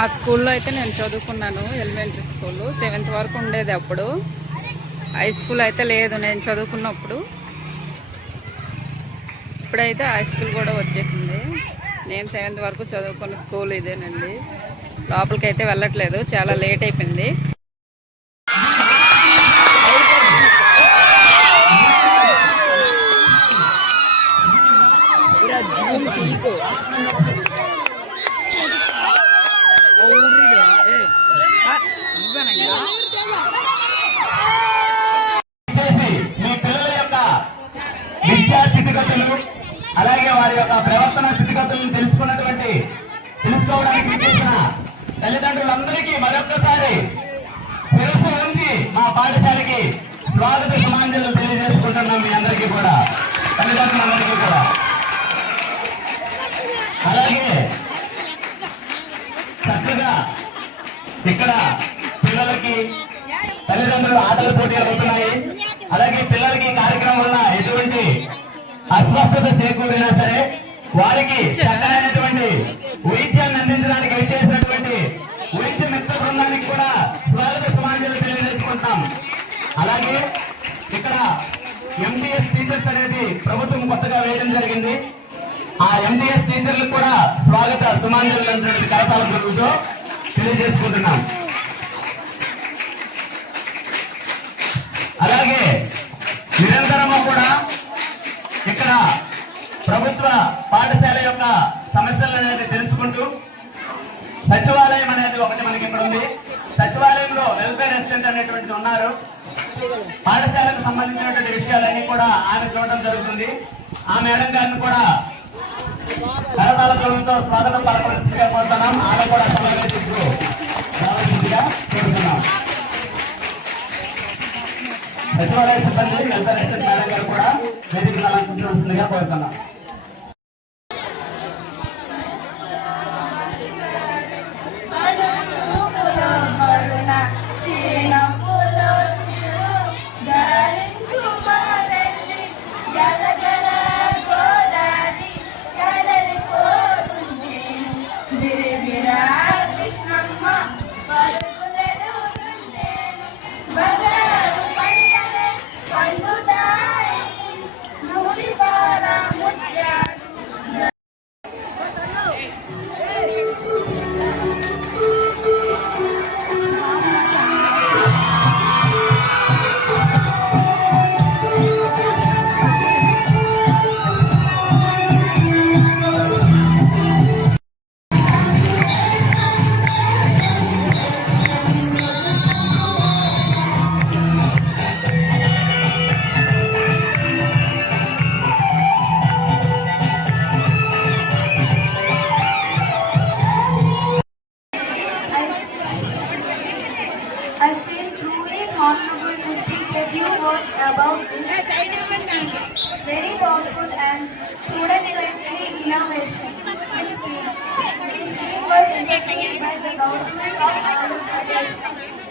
ఆ స్కూల్లో అయితే నేను చదువుకున్నాను ఎలిమెంటరీ స్కూల్ సెవెంత్ వరకు ఉండేది అప్పుడు. హై స్కూల్ అయితే లేదు నేను చదువుకున్నప్పుడు. ఇప్పుడైతే హై స్కూల్ కూడా వచ్చేసింది. నేను సెవెంత్ వరకు చదువుకున్న స్కూల్ ఇదేనండి. లోపలికి అయితే వెళ్ళట్లేదు చాలా లేట్ అయిపోయింది. వారి యొక్క ప్రవర్తన స్థితిగతులను తెలుసుకున్నటువంటి తెలుసుకోవడానికి చేసిన తల్లిదండ్రులందరికీ మరొక్కసారి శిరస్సు ఉంచి మా పాఠశాలకి స్వాగత సమాంజలు తెలియజేసుకుంటున్నాం మీ అందరికీ కూడా. తల్లిదండ్రులందరికీ కూడా. అలాగే చక్కగా ఇక్కడ పిల్లలకి తల్లిదండ్రులు ఆటల పోటీలు అవుతున్నాయి అలాగే పిల్లలకి కార్యక్రమం వల్ల ఎటువంటి అస్వస్థత చేకూరినా సరే వారికి చక్కనైనటువంటి వైద్యాన్ని అందించడానికి వచ్చేసినటువంటి వైద్య మిత్ర బృందానికి కూడా స్వాగత సమాంజలు తెలియజేసుకుంటాం అలాగే ఇక్కడ ఎండిఎస్ టీచర్స్ అనేది ప్రభుత్వం కొత్తగా వేయడం జరిగింది. ఆ ఎండిఎస్ టీచర్లకు కూడా స్వాగత సుమాంజలు కరతాల ప్రభుత్వం తెలియజేసుకుంటున్నాం అలాగే నిరంతరము కూడా ఇక్కడ ప్రభుత్వ పాఠశాల యొక్క సమస్యలు అనేది తెలుసుకుంటూ సచివాలయం అనేది ఒకటి మనకి ఇక్కడ ఉంది. సచివాలయంలో వెల్ఫేర్ అసిస్టెంట్ అనేటువంటి ఉన్నారు. పాఠశాలకు సంబంధించినటువంటి విషయాలన్నీ కూడా ఆమె చూడడం జరుగుతుంది. ఆ మేడం గారిని కూడా కరతాల ప్రభుత్వం స్వాగతం పలకవలసిందిగా కోరుతున్నాం. ఆమె కూడా సభలో రావాల్సిందిగా కోరుతున్నాం. సచివాలయ సిబ్బంది వెల్ఫేర్ అసిస్టెంట్ మేడం గారు కూడా వేదికలు అలంకరించవలసిందిగా కోరుతున్నాం. ধীরে honorable speak a few words about this scheme. Very thoughtful and student-friendly innovation. This scheme, this scheme was introduced by the government of Andhra Pradesh.